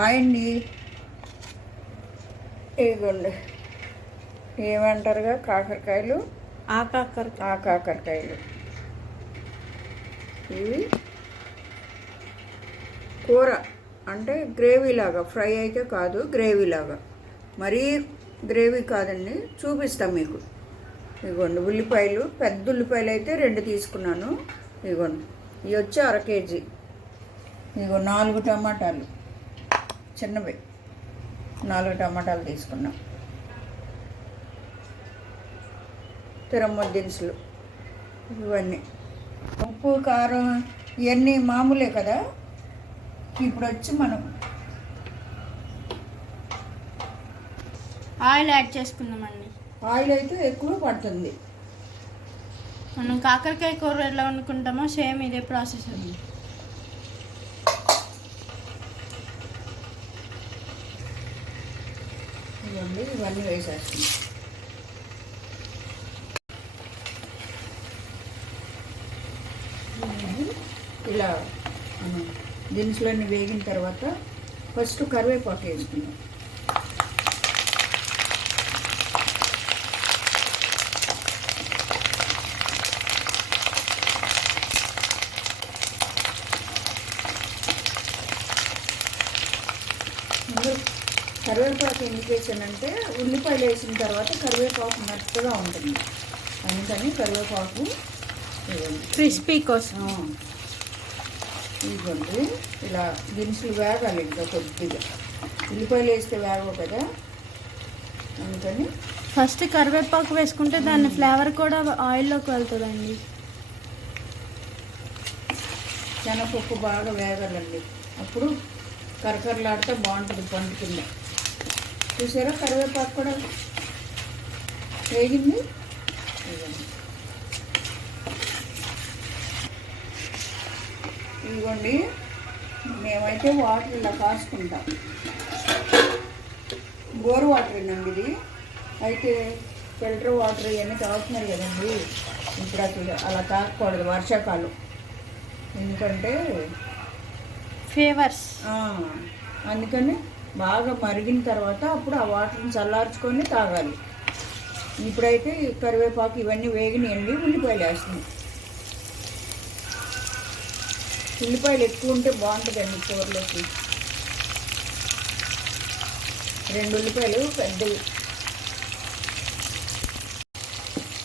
Hi అండి. ఇదిగోండి. ఏమంటారుగా? కాకరకాయలు? ఆకాకర ఆ కాకరకాయలు. ఇవి కూర అంటే గ్రేవీ లాగా ఫ్రై అయితే కాదు గ్రేవీ లాగా మరీ గ్రేవీ కాదండి చూపిస్తాం మీకు. ఇదిగోండి ఉల్లిపాయలు పెద్ద ఉల్లిపాయలు అయితే రెండు తీసుకున్నాను. ఇదిగోండి ఇవి వచ్చి అర కేజీ. ఇదిగో నాలుగు టమాటాలు. చిన్నవి. నాలుగు టమాటాలు తీసుకున్నాం. తిరమ్మ దినుసులు. ఇవన్నీ. ఉప్పు కారం ఇవన్నీ మామూలే కదా? ఇప్పుడు వచ్చి మనం ఆయిల్ యాడ్ చేసుకుందామండి. ఆయిల్ అయితే ఎక్కువ పడుతుంది. మనం కాకరకాయ కూర ఎలా వండుకుంటామో సేమ్ ఇదే ప్రాసెస్ అండి. ఇవన్నీ ఇవన్నీ వేసేస్తుంది ఇలా దినుసులన్నీ వేగిన తర్వాత ఫస్ట్ కరివేపాకు వేసుకున్నాం ముందు కరివేపాకు ఎందుకు వేసానంటే ఉల్లిపాయలు వేసిన తర్వాత కరివేపాకు మెత్తగా ఉంటుంది. అందుకని కరివేపాకు. క్రిస్పీ కోసం. ఇదిగోండి. ఇలా దినుసులు వేగాలి ఇంకా కొద్దిగా. ఉల్లిపాయలు వేస్తే వేగవు కదా. అందుకని ఫస్ట్ కరివేపాకు వేసుకుంటే దాని ఫ్లేవర్ కూడా ఆయిల్లోకి వెళ్తుందండి. శనగపప్పు బాగా వేగాలండి. అప్పుడు కరకరలాడితే బాగుంటుంది పండు కింద. చూసారా? కరివేపాకు కూడా వేగింది. ఇదిగోండి. మేమైతే వాటర్ ఇలా కాసుకుంటాం. బోర్ వాటర్ అండి ఇది. అయితే ఫిల్టర్ వాటర్ ఇవన్నీ తాగుతున్నారు కదండి. ఇప్పుడు అసలు అలా తాగకూడదు వర్షాకాలం. ఎందుకంటే ఫేవర్స్ అందుకని బాగా మరిగిన తర్వాత అప్పుడు ఆ వాటర్ని చల్లార్చుకొని తాగాలి. ఇప్పుడైతే కరివేపాకు ఇవన్నీ వేగినాయండి ఉల్లిపాయలు వేస్తున్నాయి ఉల్లిపాయలు ఎక్కువ ఉంటే బాగుంటుందండి కూరలోకి. రెండు ఉల్లిపాయలు పెద్దవి.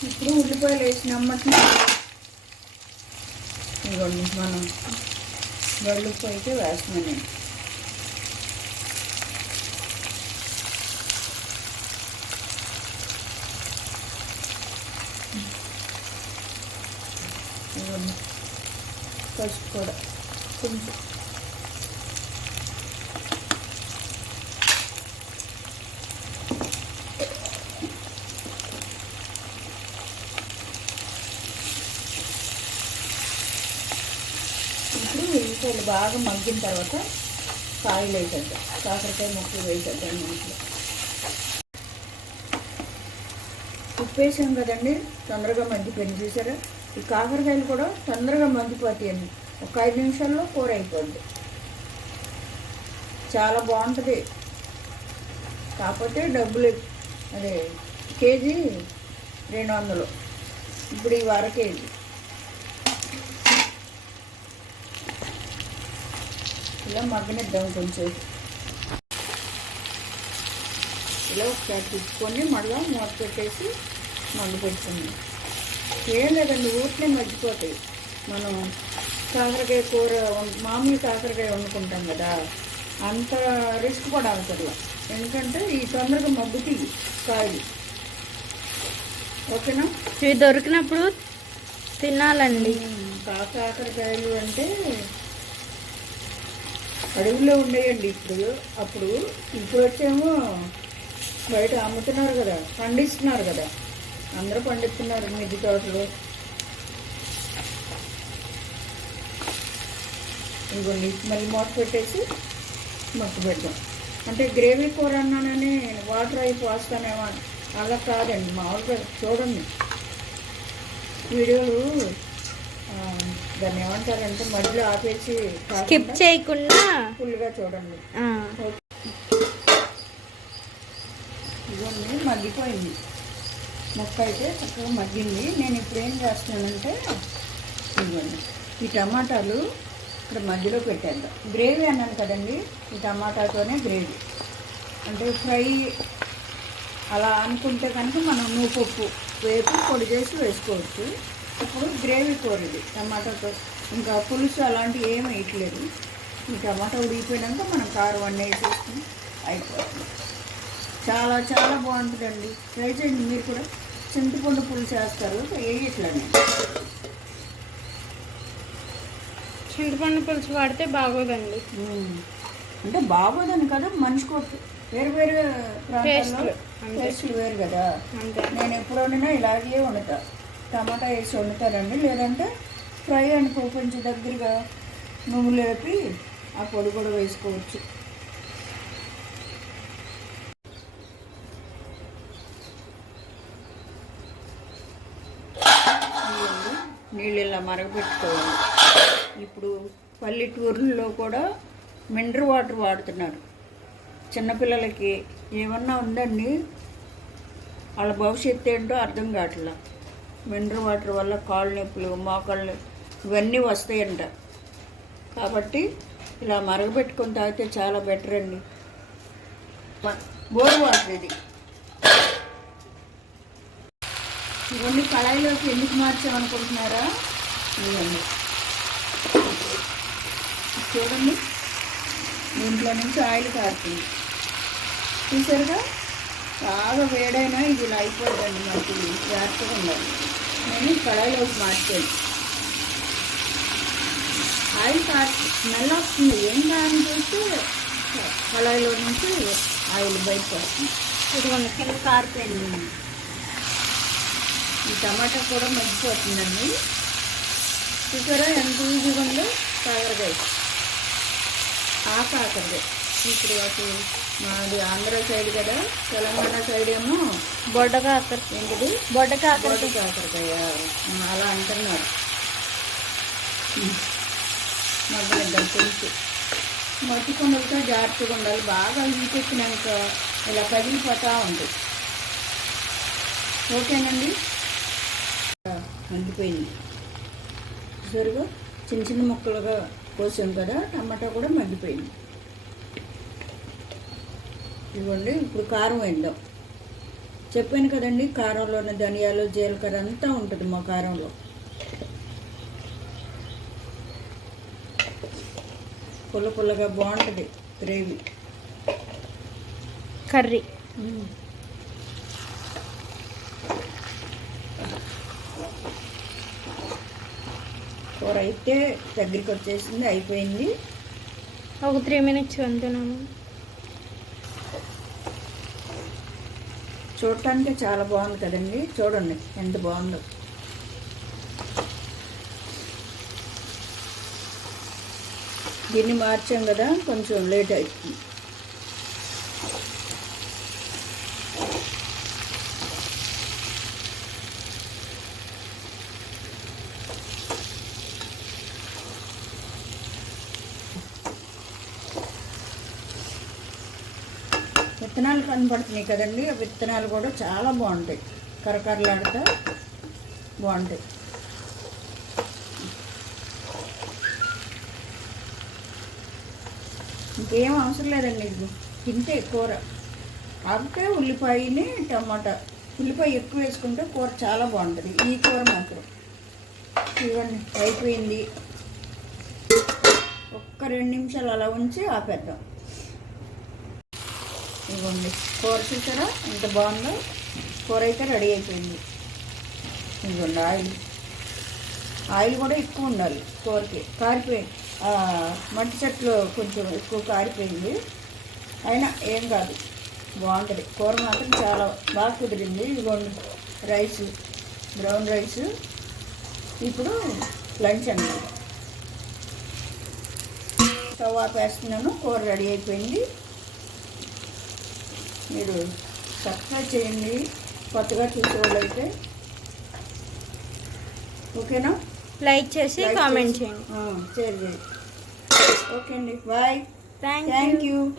ఇప్పుడు ఉల్లిపాయలు వేసినమ్మటి ఇదిగోండి మనం గళ్ళుప్పు అయితే వేస్తున్నాను ఇవన్నీ పసుపు కూడా. కొంచెం. ఇప్పుడు ఉల్లిపాయలు బాగా మగ్గిన తర్వాత కాయలు వేసేద్దాం. కాకరకాయ ముక్కలు వేసేద్దాం ఇంట్లో. ఉప్పు వేసాం కదండి. తొందరగా మగ్గిపోయింది. చూసారా? ఈ కాకరకాయలు కూడా తొందరగా మగ్గిపోతాయండి ఒక ఐదు నిమిషాల్లో కూర అయిపోద్ది. చాలా బాగుంటుంది. కాకపోతే డబ్బులు అదే కేజీ రెండు వందలు. ఇప్పుడు ఈ అర కేజీ ఇలా మగ్గనిద్దాం కొంచెం. ఇలా ఒకసారి తీసుకొని మళ్ళీ మూత పెట్టేసి మగ్గ పెడుతుంది ఏం లేదండి ఊరినే మగ్గిపోతాయి మనం కాకరకాయ కూర మామూలు కాకరకాయ వండుకుంటాం కదా అంత రిస్క్ పడాలి ఎందుకంటే ఈ తొందరగా మగ్గుతాయి కాయలు. ఓకేనా? ఇవి దొరికినప్పుడు తినాలండి. కా- కాకరకాయలు అంటే అడవుల్లో ఉండేయండి ఇప్పుడు. అప్పుడు ఇప్పుడు వచ్చేమో బయట అమ్ముతున్నారు కదా పండిస్తున్నారు కదా. అందరూ పండిస్తున్నారు మిద్ది తోటలు. ఇదిగోండి మళ్ళీ మూత పెట్టేసి మక్కు పెడదాం అంటే గ్రేవీ కూర అన్నానని వాటర్ అయి పోస్తానేమో అలా కాదండి మామూలుగా చూడండి. వీడియోలు దాన్ని ఏమంటారంటే మధ్యలో ఆపేసి స్కిప్ చేయకుండా ఫుల్గా చూడండి. ఇవన్నీ మగ్గిపోయింది. ముక్క అయితే చక్కగా మగ్గింది. నేను ఇప్పుడు ఏం చేస్తున్నానంటే ఇవ్వండి ఈ టమాటాలు ఇక్కడ మధ్యలో పెట్టేద్దాం గ్రేవీ అన్నాను కదండి ఈ టమాటాతోనే గ్రేవీ. అంటే ఫ్రై అలా అనుకుంటే కనుక మనం నూపప్పు వేపు పొడి చేసి వేసుకోవచ్చు. ఇప్పుడు గ్రేవీ కూర ఇది టమాటాతో. ఇంకా పులుసు అలాంటివి ఏమి వేయట్లేదు. ఈ టమాటా ఉడికిపోయినాక మనం కారం అన్నీ వేసేసుకుని అయిపోతుంది. చాలా చాలా బాగుంటుందండి. ట్రై చేయండి మీరు కూడా. చింతపండు పులుసు వేస్తారు వేయట్లేదు చింతపండు పులుసు వాడితే బాగోదండి. అంటే బాగోదని కదా మనిషికి వేరు వేరు ప్రాంతాల్లో. టేస్ట్లు వేరు కదా. నేను ఎప్పుడు వండినా ఇలాగే వండుతా. టమాటా వేసి వండుతానండి. లేదంటే ఫ్రై అనుకో కొంచెం దగ్గరగా నువ్వు లేపి ఆ పొడి కూడా వేసుకోవచ్చు. నీళ్ళు ఇలా మరగపెట్టుకోవాలి. ఇప్పుడు పల్లెటూరుల్లో కూడా మినరల్ వాటర్ వాడుతున్నారు. చిన్నపిల్లలకి ఏమన్నా ఉందండి? వాళ్ళ భవిష్యత్తు ఏంటో అర్థం కావట్లా. మినరల్ వాటర్ వల్ల కాళ్ళు నొప్పులు మోకాళ్ళు ఇవన్నీ వస్తాయంట. కాబట్టి ఇలా మరగబెట్టుకొని తాగితే చాలా బెటర్ అండి. బోర్ వాటర్ ఇది. ఇవన్నీ కళాయిలోకి ఎందుకు మార్చామనుకుంటున్నారా ఇవన్నీ చూడండి. దీంట్లో నుంచి ఆయిల్ కారుతుంది. చూసారుగా? బాగా వేడైనా ఇది ఇలా అయిపోతుందండి మనకి జాగ్రత్తగా ఉండాలి. నేను కళాయిలోకి మార్చాను. ఆయిల్ కార్ స్మెల్ వస్తుంది. ఏం కారణం చూస్తే కళాయిలో నుంచి ఆయిల్ బయటకు వస్తుంది. ఇదిగోండి కింద కారిపోయింది. ఈ టమాటా కూడా మగ్గిపోతుందండి చూసారా ఎంత ఈజీగా ఉందో? కాకరకాయ. ఆ కాకరకాయ. ఇప్పుడు అటు మాది ఆంధ్ర సైడ్ కదా తెలంగాణ సైడ్ ఏమో బొడ్డ కాకర. ఏంటిది? బొడ్డ కాకర. కాకరకాయ. అలా అంటున్నారు. మగ్గనిద్దాం తెలుసు. మట్టి కొండలతో జాగ్రత్తగా ఉండాలి. బాగా హీటెక్కినాక ఇలా కదిలిపోతూ ఉంది. ఓకేనండి? అంటిపోయింది. సరిగా చిన్న చిన్న ముక్కలుగా కోసాం కదా టమాటా కూడా మగ్గిపోయింది ఇవ్వండి ఇప్పుడు కారం వేద్దాం. చెప్పాను కదండి కారంలోని ధనియాలు జీలకర్ర అంతా ఉంటుంది మా కారంలో. పుల్ల పుల్లగా బాగుంటుంది గ్రేవీ. కర్రీ. కూర అయితే దగ్గరికి వచ్చేసింది అయిపోయింది. ఒక త్రీ మినిట్స్ అంతేనాము చూడటానికి చాలా బాగుంది కదండి. చూడండి ఎంత బాగుందో. దీన్ని మార్చాం కదా కొంచెం లేట్ అవుతుంది. విత్తనాలు కనబడుతున్నాయి కదండి. విత్తనాలు కూడా చాలా బాగుంటాయి. కరకరలాడితే బాగుంటాయి. ఇంకేం అవసరం లేదండి ఇది. తింటే కూర. కాకపోతే ఉల్లిపాయని టమాటా. ఉల్లిపాయ ఎక్కువ వేసుకుంటే కూర చాలా బాగుంటుంది. ఈ కూర మాత్రం. ఇవ్వండి. అయిపోయింది. ఒక్క రెండు నిమిషాలు అలా ఉంచి ఆపేద్దాం. ఇవ్వండి కూర చూసారా? ఎంత బాగుందో? కూర అయితే రెడీ అయిపోయింది. ఇవ్వండి ఆయిల్. ఆయిల్ కూడా ఎక్కువ ఉండాలి కూరకి. కారిపోయి మట్టి చెట్లు కొంచెం ఎక్కువ కారిపోయింది. అయినా ఏం కాదు బాగుంటుంది. కూర మాత్రం చాలా బాగా కుదిరింది. ఇదిగోండి రైస్ బ్రౌన్ రైస్. ఇప్పుడు లంచ్ అన్నమాట. తవా వేస్తున్నాను కూర రెడీ అయిపోయింది. మీరు సబ్స్క్రైబ్ చేయండి. కొత్తగా చూసేవాళ్ళైతే. ఓకేనా? లైక్ చేసి Like కామెంట్ చేసి- చేయండి. ఆ, షేర్ చేయండి. ఓకే అండి. Bye. Thank thank you you.